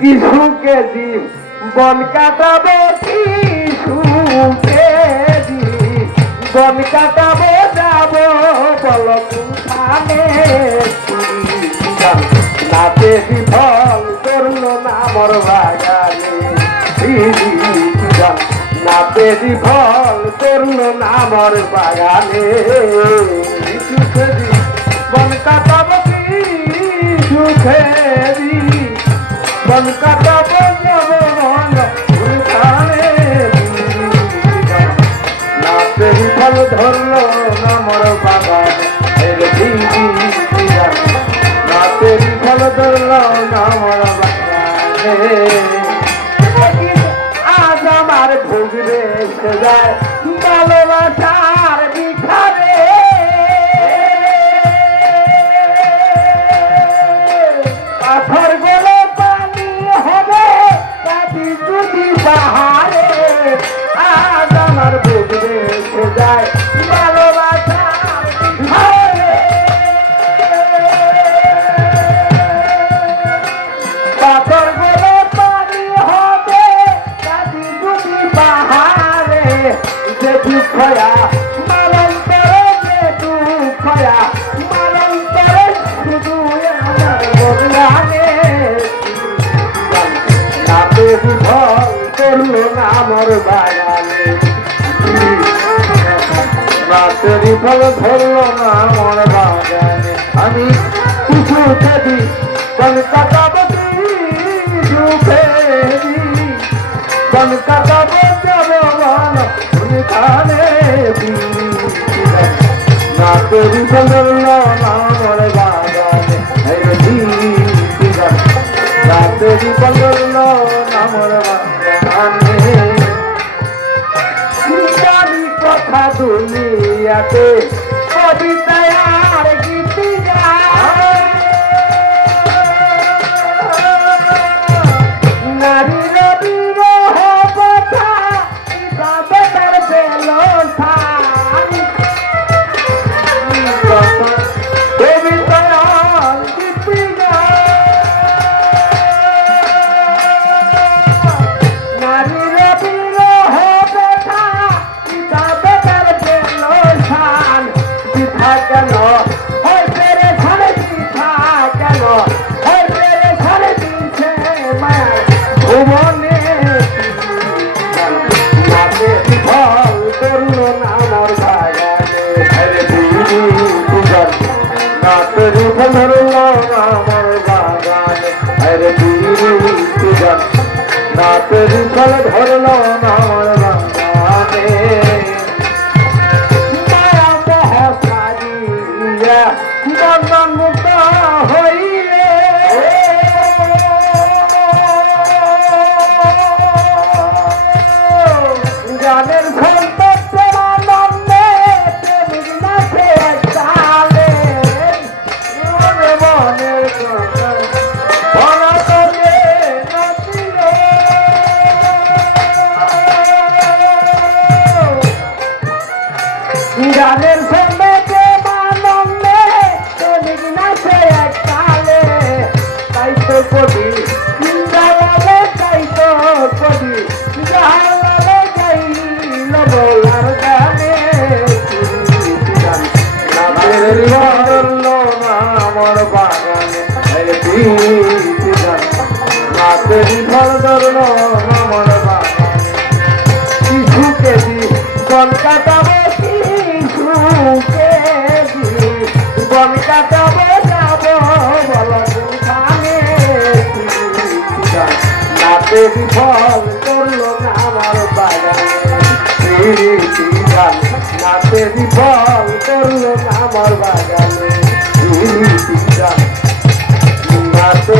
কিছু কেজি বন কাটাবো, কিছু কেজি বন কাটাবো, যাবো বলো কোনখানে। নাতে বিফল করলো না মোর বাগানে, নাতে বিফল করলো না মোর বাগানে। কিছু কেজি বন কাটাবো, কিছু কেজি বন কাটাবো, যাবো বলো কোনখানে। নাতে বিফল ধরলো না মোর বাগানে, নাতে বিফল ধরলো না মোর বাগানে। আজ আমার ভুগবে সে যায় ভালোবাসার বিখারে, পাথর গলে পানি হবে কাঁদি যদি পাহাড়ে। আজ আমার ভুগবে সে যায় ভালোবাসার বিখারে, পাথর গলে পানি হবে কাঁদি যদি পাহাড়ে। যে দুঃখয়া মালন করে, যে দুঃখয়া মালন করে, শুধু আমার বদলানে। নাতে বিফল করলো না মোর বাগানে, নাতে বিফল ধরলো না মোর বাগানে। আমি কিছু খেদি বন কাটাবো, কিছু খেদি বন কাটাবো, যাবো বলো কোনখানে। নাতে বিফল ধরলো না মোর বাগানে, নাতে বিফল ধরলো না মোর বাগানে। জানি কথা দুনিয়াতে কবিতায় আর গীতি গায়, নারীর বিরহ কথা যাবে তার বেলন কবিতায় আর গীতি গায়। নারীর বিরহ কথা যাবে তার বেলন, বৃথা কেন হয় পেরেছান, বৃথা কেন হয় পেরেছান দিছে মায়া ভুবনে। নাতে বিফল করলো না মোর বাগানে, নাতে বিফল ধরলো না মোর বাগানে। আরে নাতে বিফল ধরলো না মোর বাগানে। মায়া মোহ সারিয়া মনমুক্ত হইলে, গানের ছন্দ প্রেমানন্দে প্রেমিক নাচে একতালে। মনে মনের কথা বলা তোকে নাচিল, গানের ছন্দ প্রেমানন্দে প্রেমিক নাচে একতালে। তাই তো কবি জালালে, তাই তো কবি জালালে গাইল বলার গানে। নাতে বিফল ধরলো না মোর বাগানে, নাতে বিফল ধরলো না মোর বাগানে। কিছু কেজি বন কাটাবো, কিছু কেজি বন কাটাবো, যাবো বলো কোনখানে। নাতে বিফল করলো না আমার বাগানে, নাতে বিফল করলো না আমার বাগানে। নাতে